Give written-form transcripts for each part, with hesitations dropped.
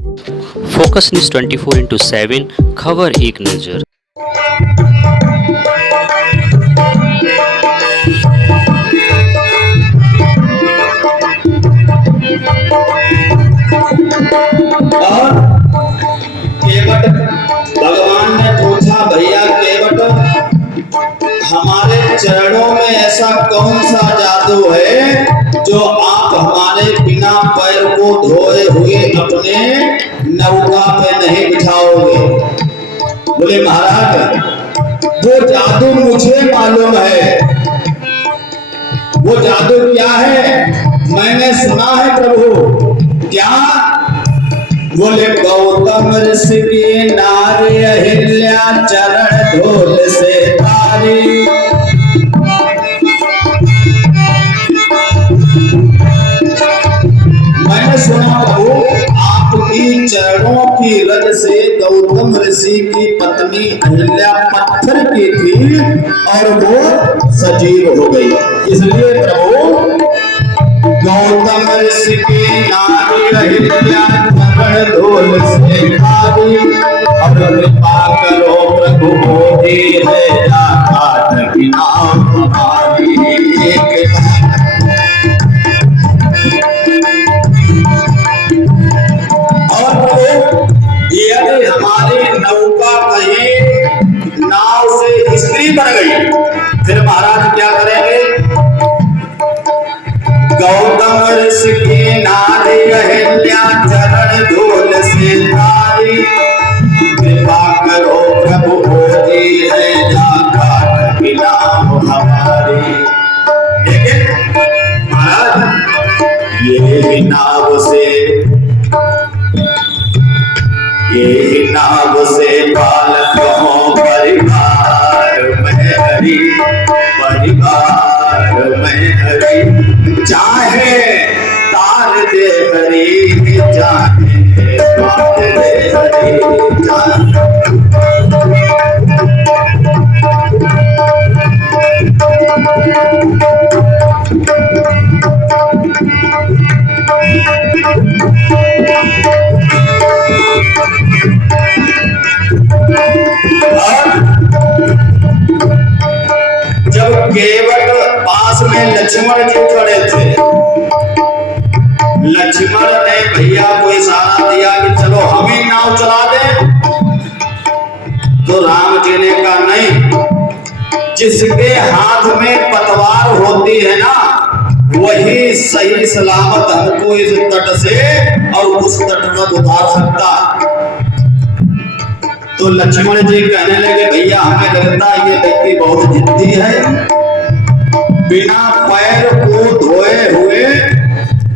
Focus news 24/7 खबर एक नज़र। और केवट भगवान ने पूछा, भैया केवट, हमारे चरणों में ऐसा कौन सा जादू है जो आप हमारे बिना पैर को धोए हुए अपने नौका पे नहीं बिठाओगे? बोले महाराज, वो जादू मुझे मालूम है। वो जादू क्या है मैंने सुना है प्रभु। क्या? बोले गौतम ऋषि की नारी अहिल्या चरण धूल से तारी। मैंने सुना प्रभु, आपकी चरणों की रज से गौतम ऋषि की पत्नी अहिल्या पत्थर की थी और वो सजीव हो गई। इसलिए प्रभु गौतम ऋषि की नारी अहिल्या चरण धूल से तारी। अब कृपा करो प्रभु मोदी है आकाश की नाम हमारी। और प्रभु यदि हमारी नौका कहीं नाव से स्त्री बन गई, फिर महाराज क्या करेंगे? गौतम ऋषि की नारी अहिल्या चरण धूल से तारी। कृपा करो प्रभु मोदी है आकाश की नाम हमारी। लेकिन महाराज ये नाव से बालक हो परिवार में हरि, परिवार में हरि। चाहे तार दे हरि, चाहे बात दे हरि। जब केवट पास में लक्ष्मण जी खड़े थे, लक्ष्मण ने भैया को इशारा दिया कि चलो हम ही नाव चला दें। तो राम जी ने कहा नहीं, जिसके हाथ में पतवार होती है ना, वही सही सलामत हमको इस तट से और उस तट तक उतार सकता। तो लक्ष्मण जी कहने लगे, भैया हमें लगता है ये व्यक्ति बहुत जिद्दी है, बिना पैर को धोए हुए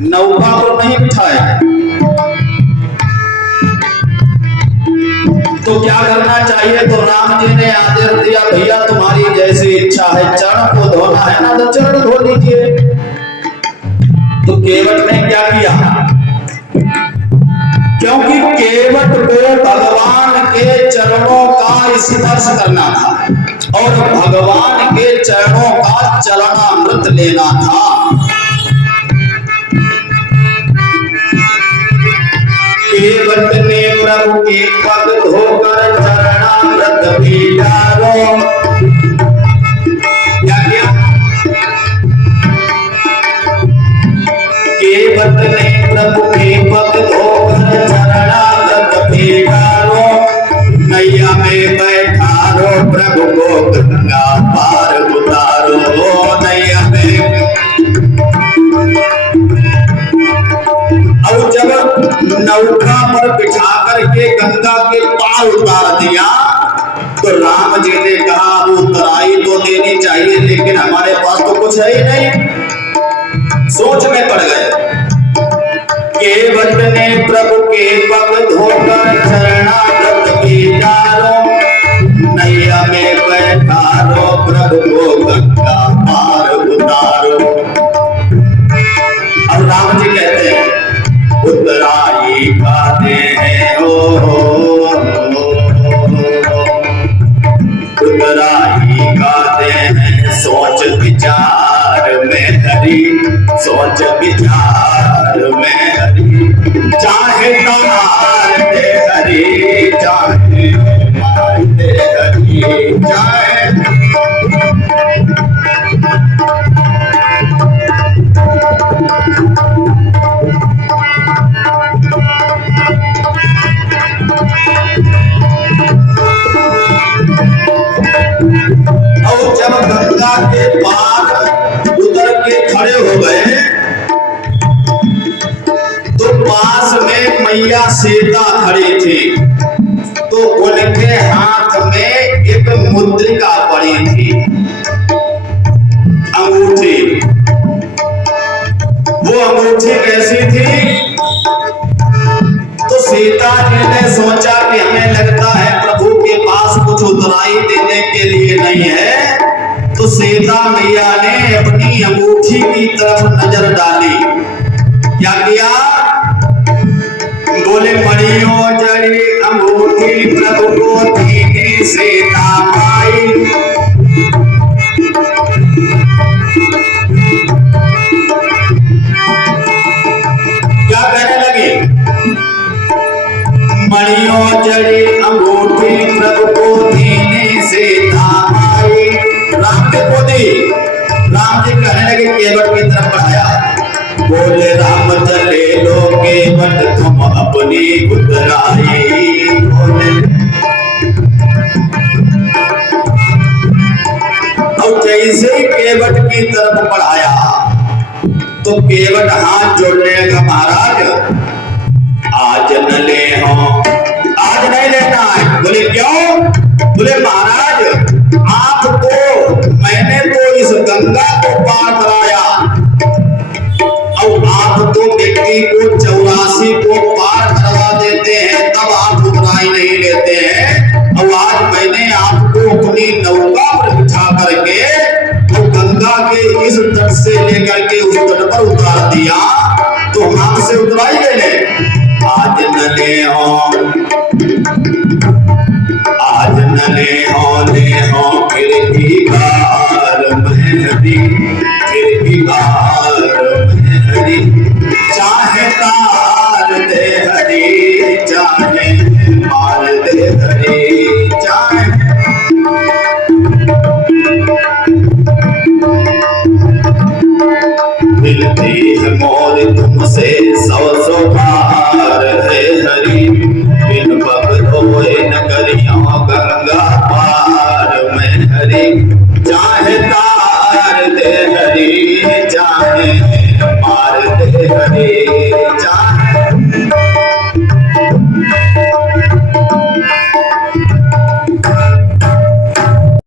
नौका को नहीं बिठाए। तो क्या करना चाहिए? तो राम जी ने आदेश दिया, भैया तुम्हारी जैसी इच्छा है, चरण को धोना है ना तो चरण धो लीजिए। तो केवट ने क्या किया? क्योंकि केवट को भगवान के चरणों का स्पर्श करना था और भगवान के चरणों का चरणामृत लेना था। केवट ने प्रभु के पग धोकर चरणामृत भी डालो। क्या किया? केवट ने प्रभु के पग धोकर चरणामृत भी डालो। नैया में बैठारो प्रभु को गंगा पार उतारो। नैया में अब जब नौका पर बिठा करके गंगा के पार उतार दिया तो राम जी ने कहा अब उतराई तो देनी चाहिए, लेकिन हमारे पास तो कुछ है ही नहीं। सोच में पड़ गए। केवट ने प्रभु के पग धोकर चरणामृत भी डालो। नैया में बैठारो प्रभु को गंगा पार उतारो। अब राम जी कहते हैं, उतराई गाते हैं उतराई गाते हैं। सोच विचार में हरि, सोच विचार में हरि। चाहे तार यहाँ सीता खड़ी थी तो उनके हाथ में एक मुद्रिका पड़ी थी, अंगूठी। वो अंगूठी कैसी थी? तो सीता जी ने सोचा कि हमें लगता है प्रभु के पास कुछ उतराई देने के लिए नहीं है, तो सीता मैया ने अपनी अंगूठी की तरफ नजर डाली। क्या किया? बोले मणियों जड़ी अंगूठी प्रभु को दीनी सीता माई। क्या कहने लगी? मणियों जड़ी अंगूठी प्रभु को दीनी सीता माई। राम जी को दी। राम जी कहने लगे, केवट की तरफ बढ़ाया। बोले राम चले लो केवट तुम अपनी उतराई। और जैसे ही केवट की तरफ बढ़ाया तो केवट हाथ जोड़ने लगा, महाराज आज न ले हो, आज नहीं लेना है। बोले क्यों? बोले महाराज आपको मैंने तो इस गंगा को पार कराया और आप तो व्यक्ति को 84 को पार करवा देते हैं, तब आप उतराई नहीं लेते हैं। और आज मैंने आपको अपनी नौका पर बिठा करके तो गंगा के इस तट से लेकर के उस तट पर उतार दिया, तो हमसे उतराई ले ले। आज न ले हो, आज न ले हो फिर की बार मेहदी, फिर की बार मेहदी। चाहे तार दे हरी, चाहे मार दे हरी, चाहे मिलती है मोर तुमसे